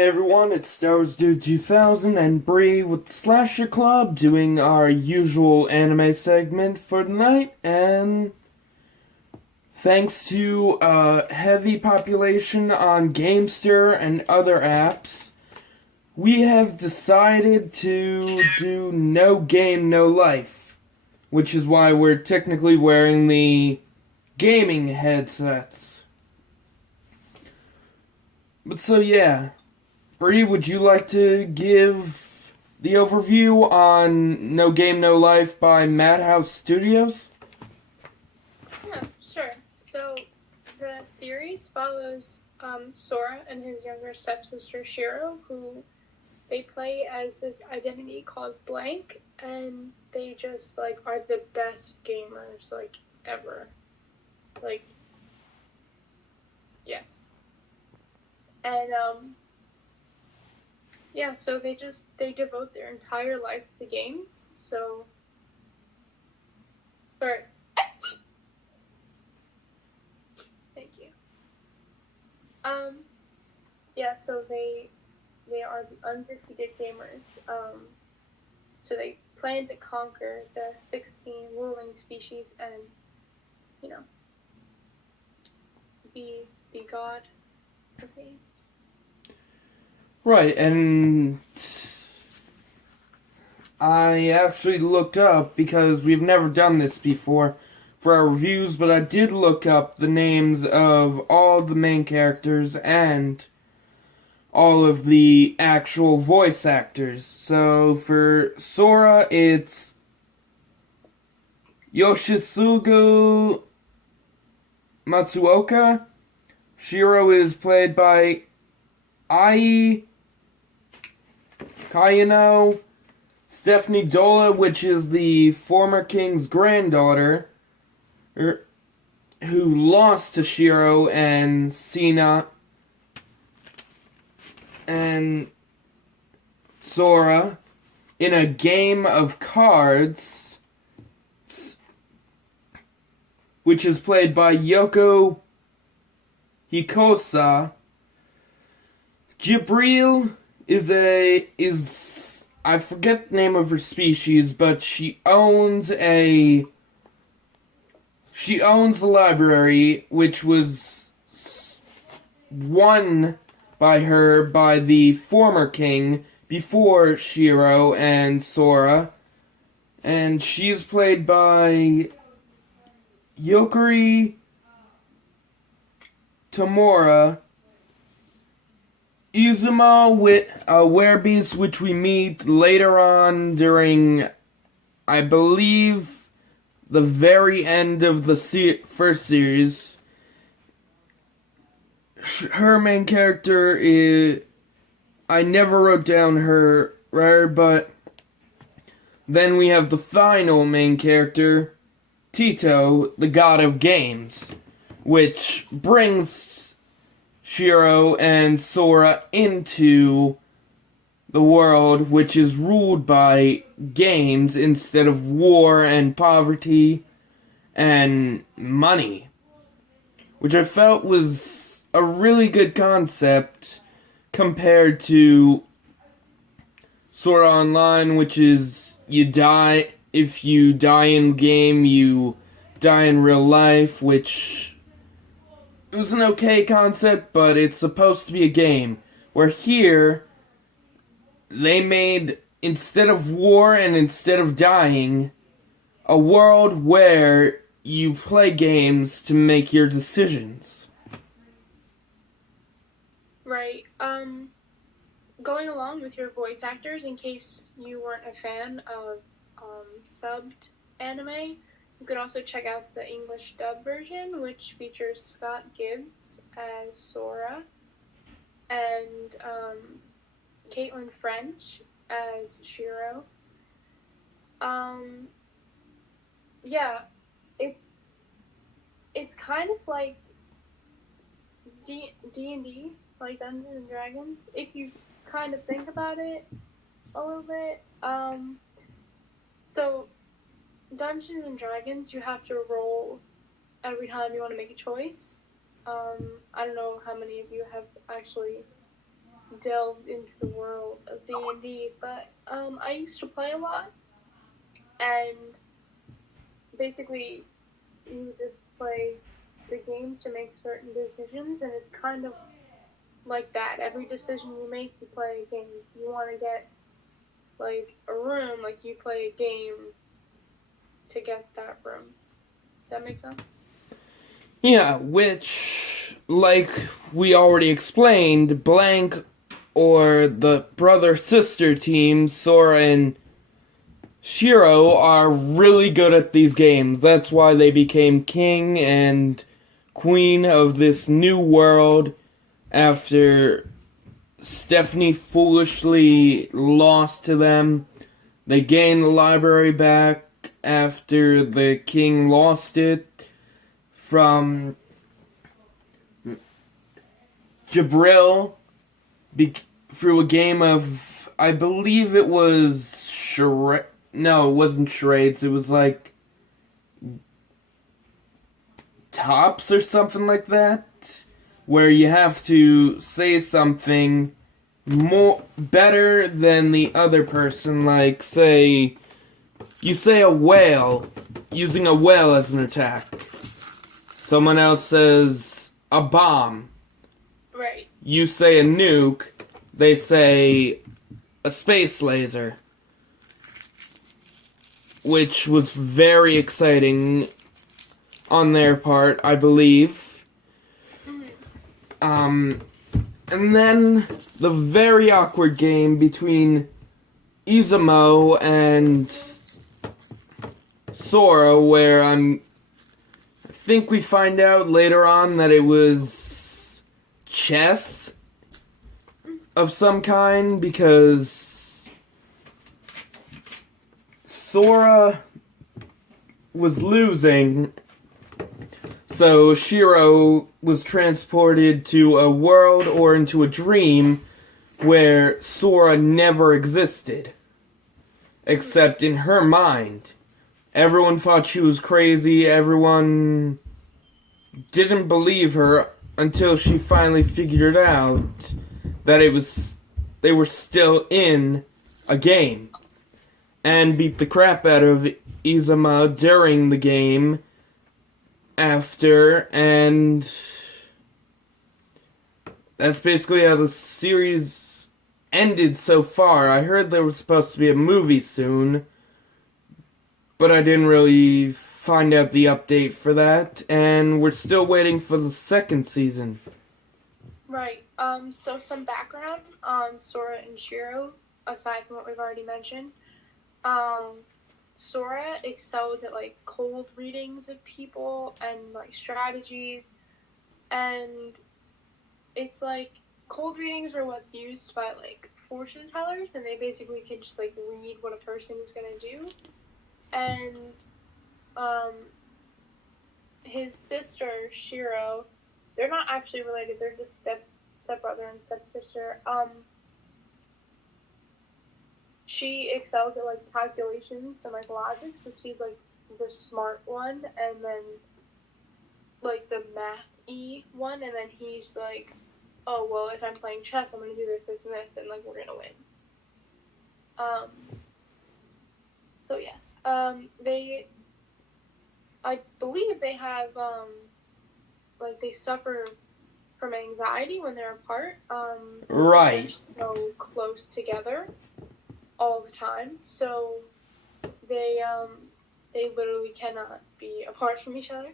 Hey everyone, it's Star Wars Dude 2000 and Bree with Slasher Club doing our usual anime segment for tonight. And thanks to a heavy population on Gamester and other apps, we have decided to do No Game, No Life, which is why we're technically wearing the gaming headsets. But so yeah. Bree, would you like to give the overview on No Game, No Life by Madhouse Studios? Yeah, sure. So the series follows Sora and his younger stepsister Shiro, who they play as this identity called Blank, and they just are the best gamers ever. Like, yes. And yeah, so they devote their entire life to games. So for thank you. Yeah, so they are the undefeated gamers. So they plan to conquer the 16 ruling species and, you know, be God of games. Right, and I actually looked up because we've never done this before for our reviews, but I did look up the names of all the main characters and all of the actual voice actors. So for Sora, it's Yoshisugu Matsuoka. Shiro is played by Ai Kayano. Stephanie Dola, which is the former king's granddaughter, who lost to Shiro and Sina and Sora in a game of cards, which is played by Yoko Hikosa. Jibril is I forget the name of her species, but she owns the library, which was won by her by the former king before Shiro and Sora, and she's played by Yukari Tamura. Izuma with a werebeast, which we meet later on during, I believe, the very end of the first series. Her main character is, I never wrote down her, but then we have the final main character, Tito, the god of games, which brings Shiro and Sora into the world, which is ruled by games instead of war and poverty and money, which I felt was a really good concept compared to Sora Online, which is if you die in game, you die in real life, which it was an okay concept, but it's supposed to be a game. Where here, they made, instead of war and instead of dying, a world where you play games to make your decisions. Right. Going along with your voice actors, in case you weren't a fan of subbed anime, you could also check out the English dub version, which features Scott Gibbs as Sora and Caitlin French as Shiro. Yeah, it's kind of like D&D, like Dungeons and Dragons, if you kind of think about it a little bit. So Dungeons and Dragons, you have to roll every time you want to make a choice. I don't know how many of you have actually delved into the world of D&D, but I used to play a lot, and basically you just play the game to make certain decisions, and it's kind of like that. Every decision you make, you play a game. If you want to get like a room, like you play a game to get that room. That makes sense? Yeah, which, like we already explained, Blank or the brother-sister teams, Sora and Shiro, are really good at these games. That's why they became king and queen of this new world after Stephanie foolishly lost to them. They gained the library back after the king lost it from Jabril through a game of, I believe it was charades. No, it wasn't charades. It was like tops or something like that, where you have to say something more better than the other person. Like, say, you say a whale, using a whale as an attack. Someone else says a bomb. Right. You say a nuke, they say a space laser. Which was very exciting on their part, I believe. And then the very awkward game between Izumo and Sora, where I think we find out later on that it was chess of some kind, because Sora was losing, so Shiro was transported to a world or into a dream where Sora never existed, except in her mind. Everyone thought she was crazy, everyone didn't believe her until she finally figured out that they were still in a game, and beat the crap out of Izuma during the game after, and that's basically how the series ended so far. I heard there was supposed to be a movie soon, but I didn't really find out the update for that, and we're still waiting for the second season. Right. So some background on Sora and Shiro, aside from what we've already mentioned. Sora excels at like cold readings of people and like strategies, and it's like cold readings are what's used by like fortune tellers, and they basically can just like read what a person is gonna do. And his sister Shiro, they're not actually related, they're just stepbrother and stepsister. She excels at like calculations and like logic, so she's like the smart one, and then like the math-y one, and then he's like, oh well, if I'm playing chess, I'm gonna do this, this, and this, and like we're gonna win. So yes, I believe they have like they suffer from anxiety when they're apart. Right. They're so close together all the time, so they literally cannot be apart from each other.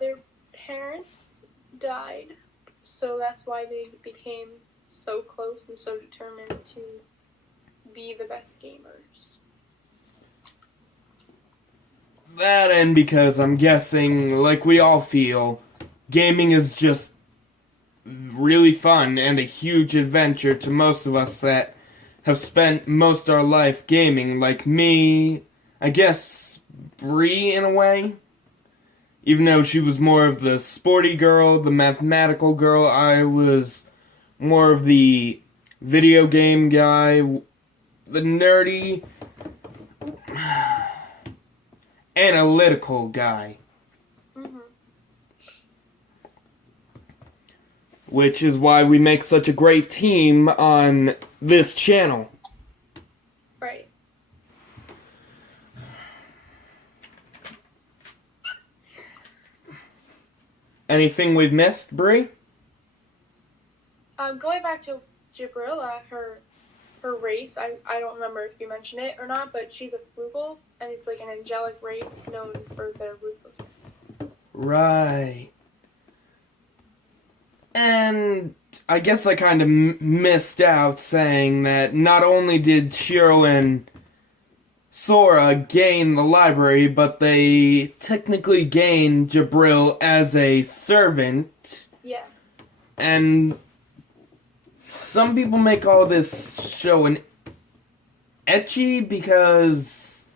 Their parents died, so that's why they became so close and so determined to be the best gamers. That, and because I'm guessing, like we all feel, gaming is just really fun and a huge adventure to most of us that have spent most of our life gaming, like me, I guess Bree in a way. Even though she was more of the sporty girl, the mathematical girl, I was more of the video game guy, the nerdy, analytical guy. Mm-hmm. which is why we make such a great team on this channel. Right. Anything we've missed, Brie? Going back to Jabrilla, her race, I don't remember if you mentioned it or not, but she's a frugal, and it's like an angelic race known for their ruthlessness. Right. And I guess I kind of missed out saying that not only did Shiro and Sora gain the library, but they technically gained Jabril as a servant. Yeah. And some people make all this show an ecchi because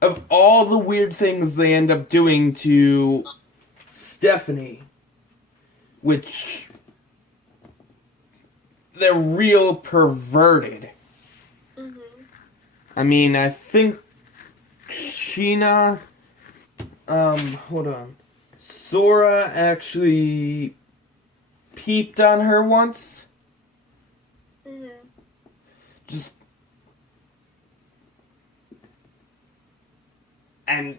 of all the weird things they end up doing to Stephanie, which they're real perverted. Mm-hmm. I mean, I think Sheena, hold on. Sora actually peeped on her once. Mm-hmm. And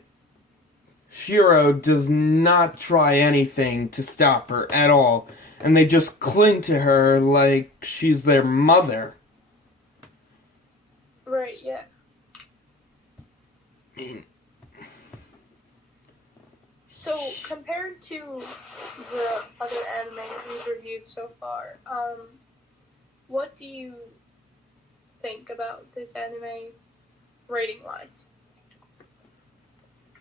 Shiro does not try anything to stop her at all. And they just cling to her like she's their mother. Right, yeah. I mean, so, compared to the other anime we've reviewed so far, what do you think about this anime rating-wise?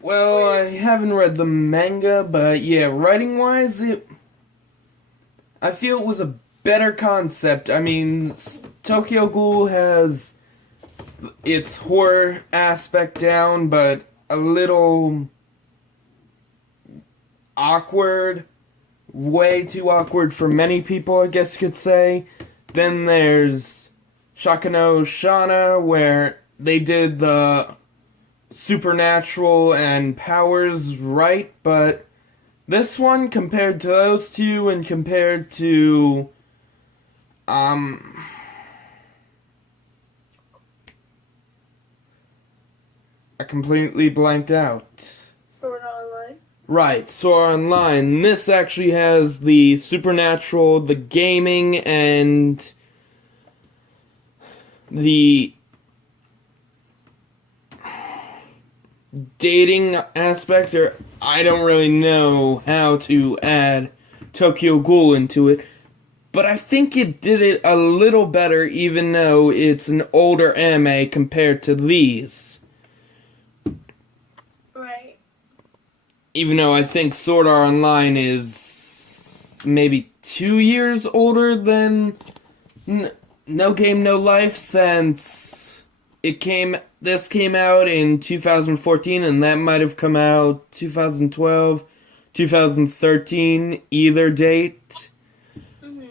well, I haven't read the manga, but yeah, writing-wise, I feel it was a better concept. I mean, Tokyo Ghoul has its horror aspect down, but a little awkward. Way too awkward for many people, I guess you could say. Then there's Shakano Shana, where they did the supernatural and powers right, but this one, compared to those two, and compared to, I completely blanked out. Sword Art Online? Right, Sword Art Online. This actually has the supernatural, the gaming, and the dating aspect, or I don't really know how to add Tokyo Ghoul into it, but I think it did it a little better even though it's an older anime compared to these. Right. Even though I think Sword Art Online is maybe 2 years older than No Game No Life, since this came out in 2014, and that might have come out 2012, 2013, either date. Mm-hmm.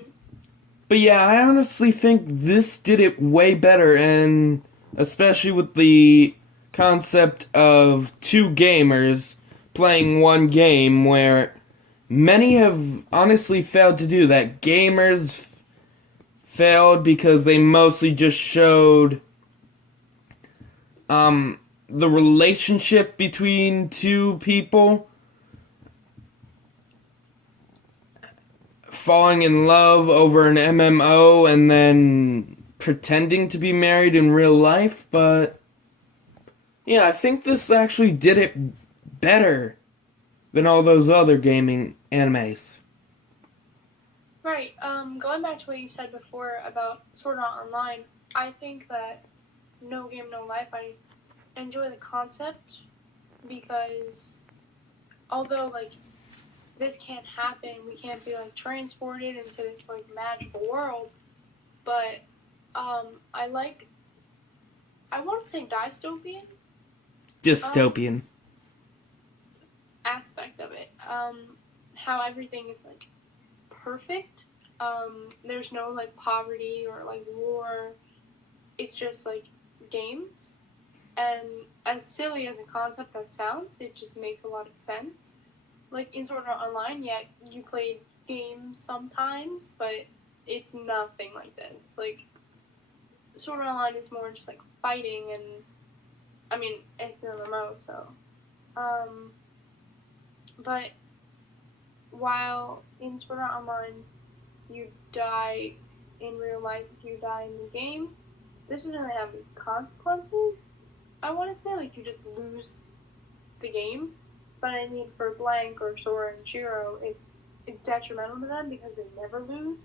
But yeah, I honestly think this did it way better, and especially with the concept of two gamers playing one game, where many have honestly failed to do that. Gamers failed because they mostly just showed the relationship between two people falling in love over an MMO and then pretending to be married in real life, but yeah, I think this actually did it better than all those other gaming animes. Right. Going back to what you said before about Sword Art Online, I think that No Game No Life, I enjoy the concept because although like this can't happen, we can't be like transported into this like magical world, but I want to say Dystopian. aspect of it. How everything is like perfect. There's no like poverty or like war. It's just like games. And as silly as a concept that sounds, it just makes a lot of sense. Like in Sword Art Online, yeah, you played games sometimes, but it's nothing like this. Like, Sword Art Online is more just like fighting, and I mean, it's an MMO, so. But while in Sword Art Online you die in real life if you die in the game, this doesn't really have any consequences, I want to say. Like, you just lose the game. But I mean, for Blank or Sora and Shiro, it's detrimental to them because they never lose.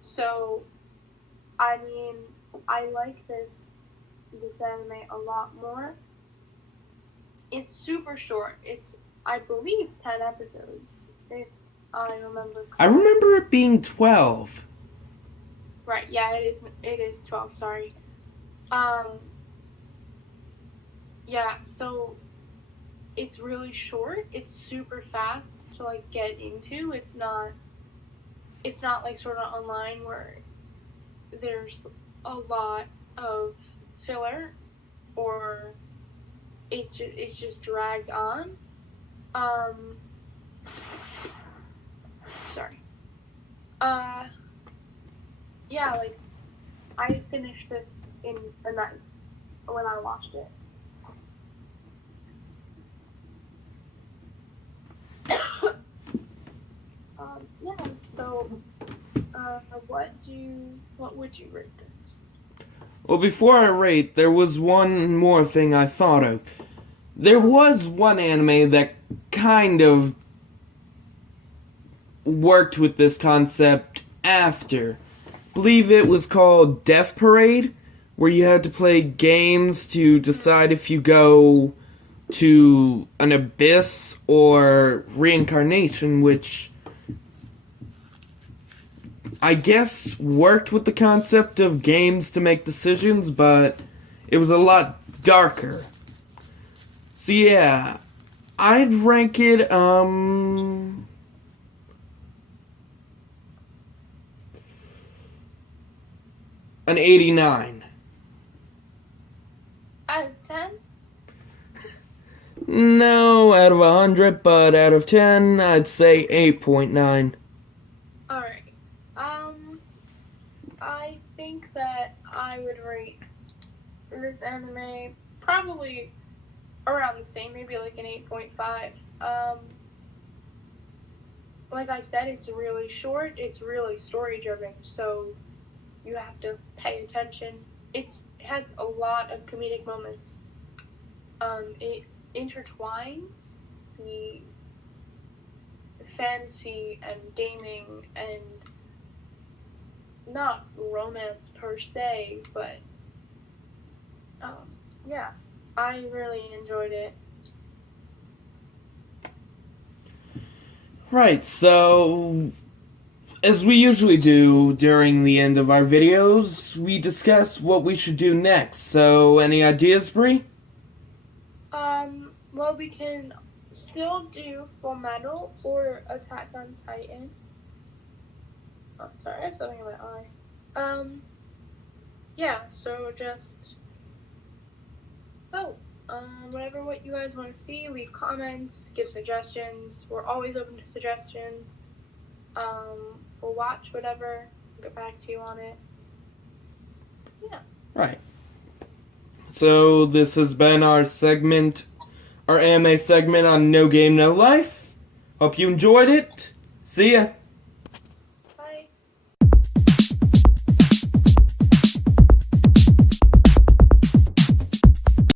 So, I mean, I like this anime a lot more. It's super short. It's, I believe, 10 episodes, if I remember correctly. I remember it being 12. Right, yeah, it is 12, sorry. Yeah, so it's really short. It's super fast to, like, get into. It's not like Sword Art Online where there's a lot of filler or it's just dragged on. Sorry. Yeah, like, I finished this in a night when I watched it. Yeah, so, what would you rate this? Well, before I rate, there was one more thing I thought of. There was one anime that kind of worked with this concept after. I believe it was called Death Parade, where you had to play games to decide if you go to an abyss or reincarnation, which I guess worked with the concept of games to make decisions, but it was a lot darker. So yeah, I'd rank it, an 89. Out of 10? No, out of 100, but out of 10, I'd say 8.9. Alright. I think that I would rate this anime probably around the same, maybe like an 8.5. Like I said, it's really short, it's really story driven, so you have to pay attention. It has a lot of comedic moments. It intertwines the fantasy and gaming and not romance per se, but yeah, I really enjoyed it. Right, so as we usually do during the end of our videos, we discuss what we should do next. So, any ideas, Bree? Well, we can still do Full Metal or Attack on Titan. Oh, sorry, I have something in my eye. Yeah, so just vote. Whatever what you guys want to see, leave comments, give suggestions. We're always open to suggestions. We'll watch whatever, get back to you on it. Yeah. Right. So, this has been our anime segment on No Game, No Life. Hope you enjoyed it. See ya.